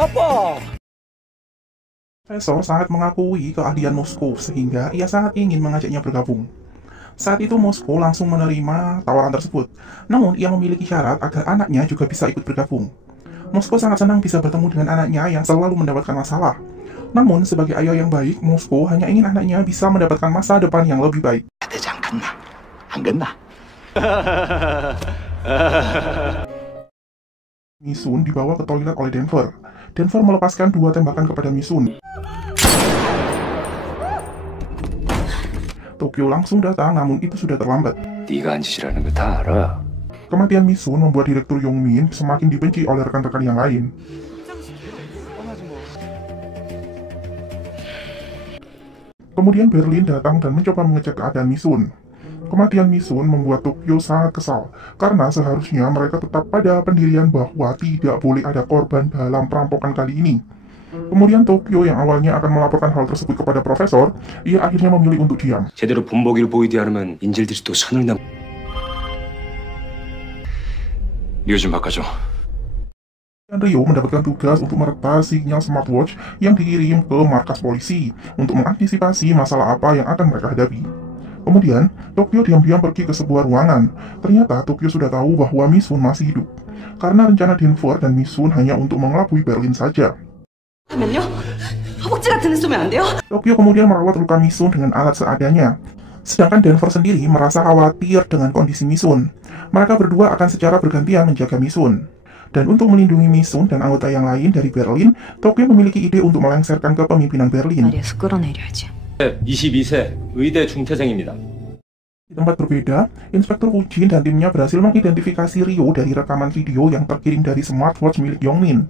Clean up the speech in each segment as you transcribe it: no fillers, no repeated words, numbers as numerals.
Apa? Profesor sangat mengakui keahlian Moskow sehingga ia sangat ingin mengajaknya bergabung. Saat itu Moskow langsung menerima tawaran tersebut. Namun ia memiliki syarat agar anaknya juga bisa ikut bergabung. Moskow sangat senang bisa bertemu dengan anaknya yang selalu mendapatkan masalah. Namun sebagai ayah yang baik, Moskow hanya ingin anaknya bisa mendapatkan masa depan yang lebih baik. Misun dibawa ke toilet oleh Denver. Denver melepaskan 2 tembakan kepada Misun. Tokyo langsung datang, namun itu sudah terlambat. 네가 한 짓이라는 거 다 알아. Kematian Misun membuat Direktur Yongmin semakin dibenci oleh rekan-rekan yang lain. Kemudian Berlin datang dan mencoba mengecek keadaan Misun. Kematian Misun membuat Tokyo sangat kesal, karena seharusnya mereka tetap pada pendirian bahwa tidak boleh ada korban dalam perampokan kali ini. Kemudian Tokyo yang awalnya akan melaporkan hal tersebut kepada profesor, ia akhirnya memilih untuk diam. 제대로 본보기를 보이지 않으면 인질들이 또 선을 넘. 이거 좀 바꿔줘. Dan Rio mendapatkan tugas untuk meretas sinyal smartwatch yang dikirim ke markas polisi untuk mengantisipasi masalah apa yang akan mereka hadapi. Kemudian, Tokyo diam-diam pergi ke sebuah ruangan. Ternyata Tokyo sudah tahu bahwa Misun masih hidup, karena rencana Denver dan Misun hanya untuk mengelabui Berlin saja. Tokyo kemudian merawat luka Misun dengan alat seadanya. Sedangkan Denver sendiri merasa khawatir dengan kondisi Misun. Mereka berdua akan secara bergantian menjaga Misun. Dan untuk melindungi Misun dan anggota yang lain dari Berlin, Tokyo memiliki ide untuk melengsarkan kepemimpinan Berlin. 22세 의대 중퇴생입니다. Di tempat berbeda, Inspektur Wujin dan timnya berhasil mengidentifikasi Rio dari rekaman video yang terkirim dari smartwatch milik Yongmin.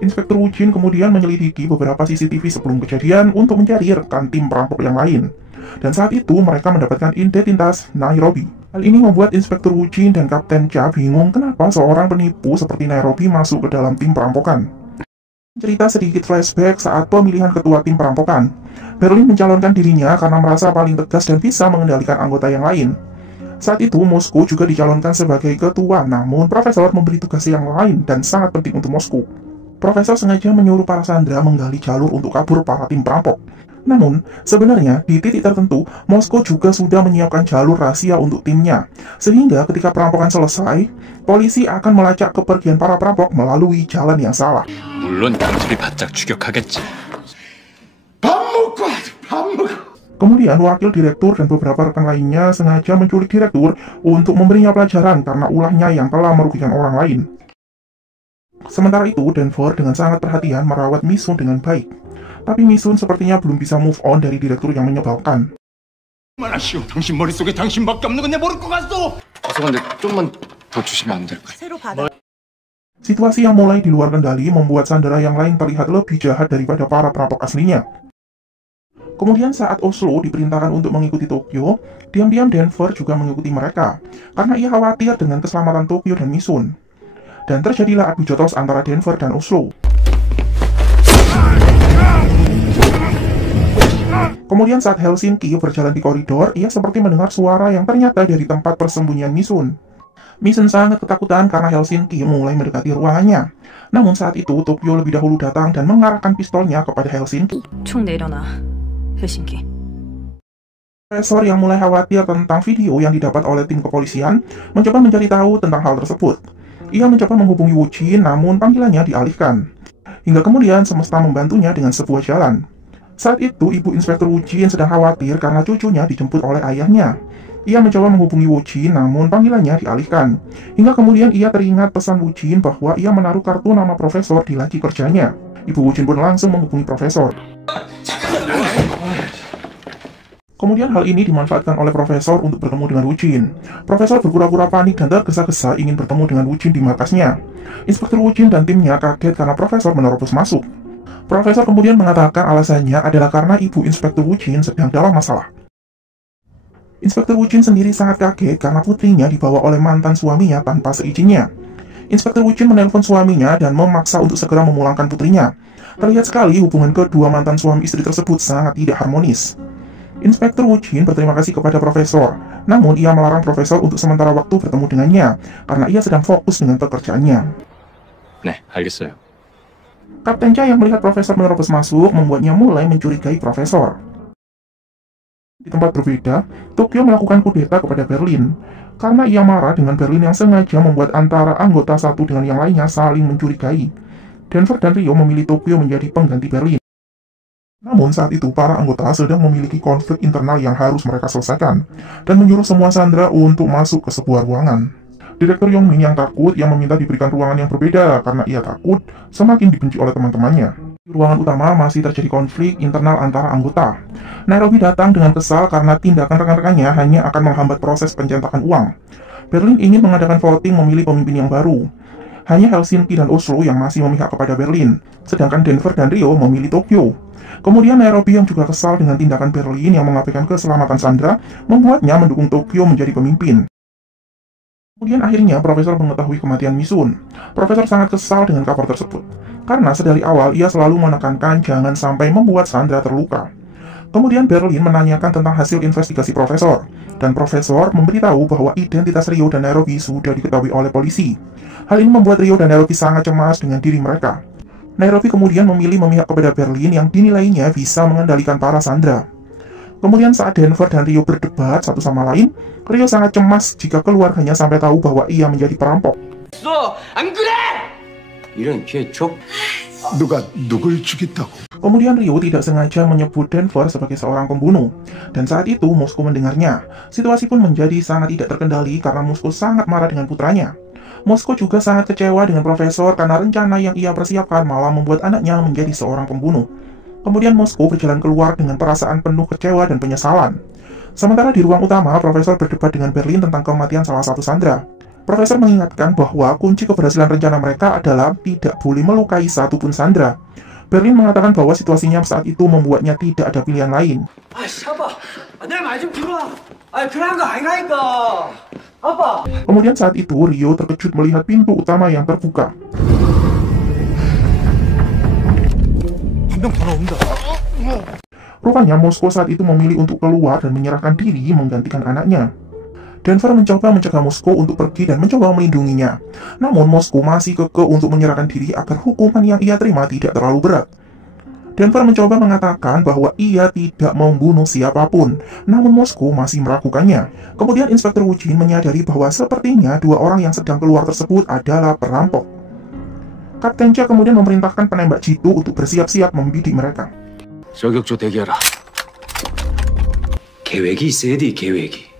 Inspektur Wujin kemudian menyelidiki beberapa CCTV sebelum kejadian untuk mencari rekan tim perampok yang lain. Dan saat itu mereka mendapatkan identitas Nairobi. Hal ini membuat Inspektur Wujin dan Kapten Cha bingung kenapa seorang penipu seperti Nairobi masuk ke dalam tim perampokan. Cerita sedikit flashback saat pemilihan ketua tim perampokan. Berlin mencalonkan dirinya karena merasa paling tegas dan bisa mengendalikan anggota yang lain. Saat itu, Moskow juga dicalonkan sebagai ketua, namun Profesor memberi tugas yang lain dan sangat penting untuk Moskow. Profesor sengaja menyuruh para sandera menggali jalur untuk kabur para tim perampok. Namun, sebenarnya di titik tertentu, Moskow juga sudah menyiapkan jalur rahasia untuk timnya. Sehingga ketika perampokan selesai, polisi akan melacak kepergian para perampok melalui jalan yang salah. 물론 당신이 바짝 추격하겠지. Kemudian wakil direktur dan beberapa rekan lainnya sengaja menculik direktur untuk memberinya pelajaran karena ulahnya yang telah merugikan orang lain. Sementara itu, Denver dengan sangat perhatian merawat Misun dengan baik. Tapi Misun sepertinya belum bisa move on dari direktur yang menyebalkan. 말하시오. 당신 머릿속에 당신밖에 없는 건 내 모를 것 같소. 죄송한데 좀만 더 주시면 안 될까요? Situasi yang mulai di luar kendali membuat sandera yang lain terlihat lebih jahat daripada para perampok aslinya. Kemudian saat Oslo diperintahkan untuk mengikuti Tokyo, diam-diam Denver juga mengikuti mereka, karena ia khawatir dengan keselamatan Tokyo dan Misun. Dan terjadilah adu jotos antara Denver dan Oslo. Kemudian saat Helsinki berjalan di koridor, ia seperti mendengar suara yang ternyata dari tempat persembunyian Misun. Misun sangat ketakutan karena Helsinki mulai mendekati ruangannya. Namun saat itu, Tokyo lebih dahulu datang dan mengarahkan pistolnya kepada Helsinki. 총 내려놔, 헬싱키. Profesor yang mulai khawatir tentang video yang didapat oleh tim kepolisian, mencoba mencari tahu tentang hal tersebut. Ia mencoba menghubungi Wujin, namun panggilannya dialihkan. Hingga kemudian semesta membantunya dengan sebuah jalan. Saat itu, ibu Inspektur Wujin sedang khawatir karena cucunya dijemput oleh ayahnya. Ia mencoba menghubungi Wujin, namun panggilannya dialihkan. Hingga kemudian ia teringat pesan Wujin bahwa ia menaruh kartu nama profesor di laci kerjanya. Ibu Wujin pun langsung menghubungi profesor. Kemudian hal ini dimanfaatkan oleh profesor untuk bertemu dengan Wujin. Profesor berpura-pura panik dan tergesa-gesa ingin bertemu dengan Wujin di markasnya. Inspektur Wujin dan timnya kaget karena profesor menerobos masuk. Profesor kemudian mengatakan alasannya adalah karena ibu Inspektur Wujin sedang dalam masalah. Inspektur Wujin sendiri sangat kaget karena putrinya dibawa oleh mantan suaminya tanpa seizinnya. Inspektur Wujin menelpon suaminya dan memaksa untuk segera memulangkan putrinya. Terlihat sekali hubungan kedua mantan suami istri tersebut sangat tidak harmonis. Inspektur Wujin berterima kasih kepada profesor, namun ia melarang profesor untuk sementara waktu bertemu dengannya, karena ia sedang fokus dengan pekerjaannya. 네, 알겠어요. Kapten Cha yang melihat Profesor menerobos masuk membuatnya mulai mencurigai Profesor. Di tempat berbeda, Tokyo melakukan kudeta kepada Berlin karena ia marah dengan Berlin yang sengaja membuat antara anggota satu dengan yang lainnya saling mencurigai. Denver dan Rio memilih Tokyo menjadi pengganti Berlin. Namun saat itu para anggota sedang memiliki konflik internal yang harus mereka selesaikan dan menyuruh semua sandera untuk masuk ke sebuah ruangan. Direktur Yongmin yang takut yang meminta diberikan ruangan yang berbeda karena ia takut semakin dibenci oleh teman-temannya. Di ruangan utama masih terjadi konflik internal antara anggota. Nairobi datang dengan kesal karena tindakan rekan-rekannya hanya akan menghambat proses pencetakan uang. Berlin ingin mengadakan voting memilih pemimpin yang baru. Hanya Helsinki dan Oslo yang masih memihak kepada Berlin, sedangkan Denver dan Rio memilih Tokyo. Kemudian Nairobi yang juga kesal dengan tindakan Berlin yang mengabaikan keselamatan sandera, membuatnya mendukung Tokyo menjadi pemimpin. Kemudian akhirnya Profesor mengetahui kematian Misun. Profesor sangat kesal dengan kabar tersebut, karena sedari awal ia selalu menekankan jangan sampai membuat sandera terluka. Kemudian Berlin menanyakan tentang hasil investigasi Profesor, dan Profesor memberitahu bahwa identitas Rio dan Nairobi sudah diketahui oleh polisi. Hal ini membuat Rio dan Nairobi sangat cemas dengan diri mereka. Nairobi kemudian memilih memihak kepada Berlin yang dinilainya bisa mengendalikan para sandera. Kemudian saat Denver dan Rio berdebat satu sama lain, Rio sangat cemas jika keluarganya sampai tahu bahwa ia menjadi perampok. 누굴 죽였다고? Kemudian Rio tidak sengaja menyebut Denver sebagai seorang pembunuh. Dan saat itu Moskow mendengarnya. Situasi pun menjadi sangat tidak terkendali karena Moskow sangat marah dengan putranya. Moskow juga sangat kecewa dengan Profesor karena rencana yang ia persiapkan malah membuat anaknya menjadi seorang pembunuh. Kemudian Moskow berjalan keluar dengan perasaan penuh kecewa dan penyesalan. Sementara di ruang utama, Profesor berdebat dengan Berlin tentang kematian salah satu sandera. Profesor mengingatkan bahwa kunci keberhasilan rencana mereka adalah tidak boleh melukai satupun sandera. Berlin mengatakan bahwa situasinya saat itu membuatnya tidak ada pilihan lain. Kemudian saat itu, Rio terkejut melihat pintu utama yang terbuka. Rupanya Moskow saat itu memilih untuk keluar dan menyerahkan diri menggantikan anaknya. Denver mencoba mencegah Moskow untuk pergi dan mencoba melindunginya. Namun Moskow masih kekeh untuk menyerahkan diri agar hukuman yang ia terima tidak terlalu berat. Denver mencoba mengatakan bahwa ia tidak membunuh siapapun, namun Moskow masih meragukannya. Kemudian Inspektur Wu Jin menyadari bahwa sepertinya dua orang yang sedang keluar tersebut adalah perampok. Kapten Cha kemudian memerintahkan penembak jitu untuk bersiap-siap membidik mereka. 저격조 대기하라. 계획이 있어야 돼, 계획이.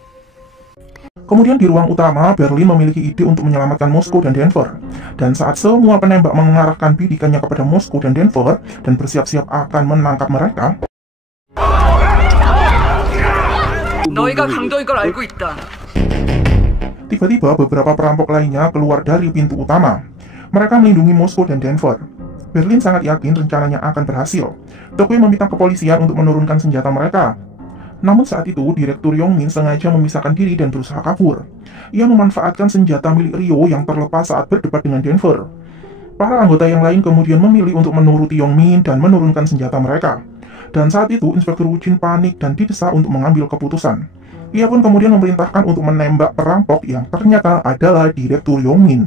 Kemudian di ruang utama, Berlin memiliki ide untuk menyelamatkan Moskow dan Denver. Dan saat semua penembak mengarahkan bidikannya kepada Moskow dan Denver dan bersiap-siap akan menangkap mereka, 너희가 강도인 걸 알고 있다. tiba-tiba beberapa perampok lainnya keluar dari pintu utama. Mereka melindungi Moskow dan Denver. Berlin sangat yakin rencananya akan berhasil. Tokyo meminta kepolisian untuk menurunkan senjata mereka. Namun saat itu, Direktur Yongmin sengaja memisahkan diri dan berusaha kabur. Ia memanfaatkan senjata milik Rio yang terlepas saat berdebat dengan Denver. Para anggota yang lain kemudian memilih untuk menuruti Yongmin dan menurunkan senjata mereka. Dan saat itu, Inspektur Wu Jin panik dan didesak untuk mengambil keputusan. Ia pun kemudian memerintahkan untuk menembak perampok yang ternyata adalah Direktur Yongmin.